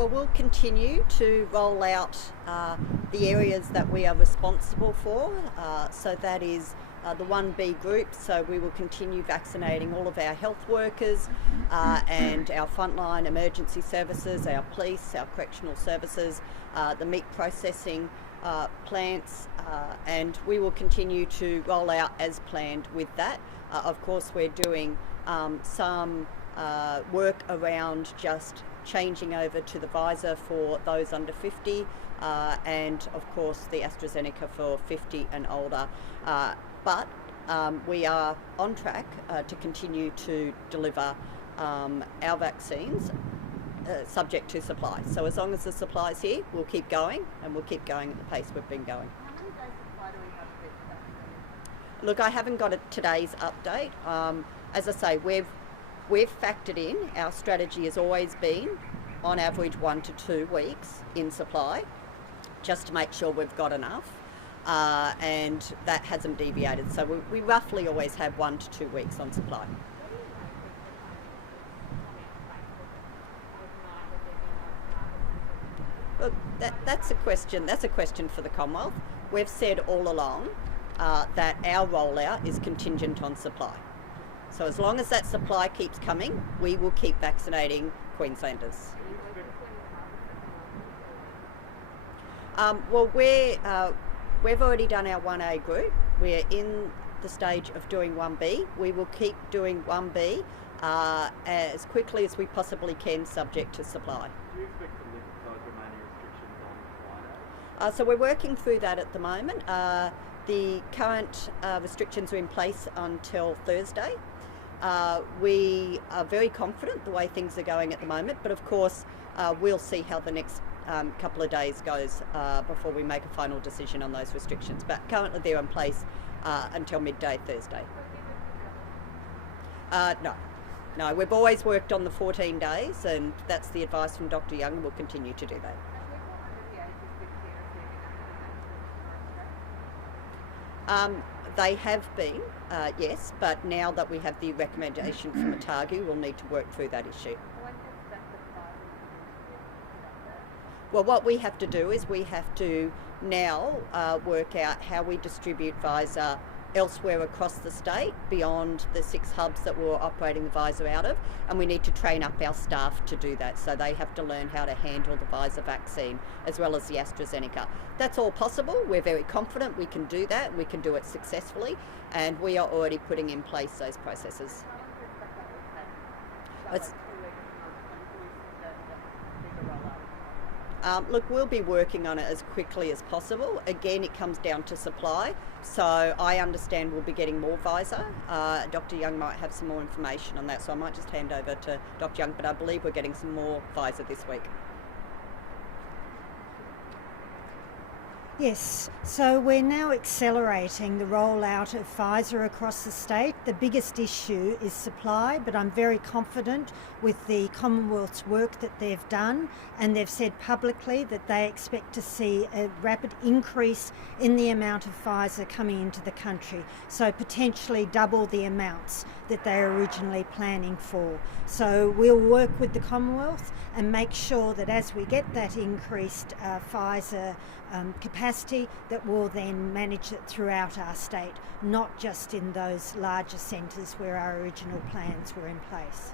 Well, we'll continue to roll out the areas that we are responsible for. So that is the 1B group. So we will continue vaccinating all of our health workers and our frontline emergency services, our police, our correctional services, the meat processing plants, and we will continue to roll out as planned with that. Of course, we're doing some work around just changing over to the Pfizer for those under 50 and of course the AstraZeneca for 50 and older. But we are on track to continue to deliver our vaccines subject to supply. So as long as the supply is here, we'll keep going, and we'll keep going at the pace we've been going. How many days supply do we have to get vaccinated? Look, I haven't got today's update. As I say, we've factored in, our strategy has always been on average 1 to 2 weeks in supply, just to make sure we've got enough, and that hasn't deviated. So we roughly always have 1 to 2 weeks on supply. Look, that's a question for the Commonwealth. We've said all along that our rollout is contingent on supply. So as long as that supply keeps coming, we will keep vaccinating Queenslanders. Well, we've already done our 1A group. We're in the stage of doing 1B. We will keep doing 1B as quickly as we possibly can, subject to supply. Do you expect to lift those remaining restrictions on Friday? So we're working through that at the moment. The current restrictions are in place until Thursday. We are very confident the way things are going at the moment, but of course we'll see how the next couple of days goes before we make a final decision on those restrictions. But currently they're in place until midday Thursday. No, we've always worked on the 14 days, and that's the advice from Dr. Young, and we'll continue to do that. They have been, yes, but now that we have the recommendation from Otago, we'll need to work through that issue. Well, what we have to do is we have to now work out how we distribute Pfizer elsewhere across the state beyond the 6 hubs that we're operating the Pfizer out of, and we need to train up our staff to do that. So they have to learn how to handle the Pfizer vaccine as well as the AstraZeneca. That's all possible. We're very confident we can do that. We can do it successfully, and we are already putting in place those processes. Look, we'll be working on it as quickly as possible. Again, it comes down to supply. So I understand we'll be getting more Pfizer. Dr. Young might have some more information on that, so I might just hand over to Dr. Young, but I believe we're getting some more Pfizer this week. Yes, so we're now accelerating the rollout of Pfizer across the state. The biggest issue is supply, but I'm very confident with the Commonwealth's work that they've done, and they've said publicly that they expect to see a rapid increase in the amount of Pfizer coming into the country, so potentially double the amounts that they were originally planning for. So we'll work with the Commonwealth and make sure that as we get that increased Pfizer capacity, that we'll then manage it throughout our state, not just in those larger centres where our original plans were in place.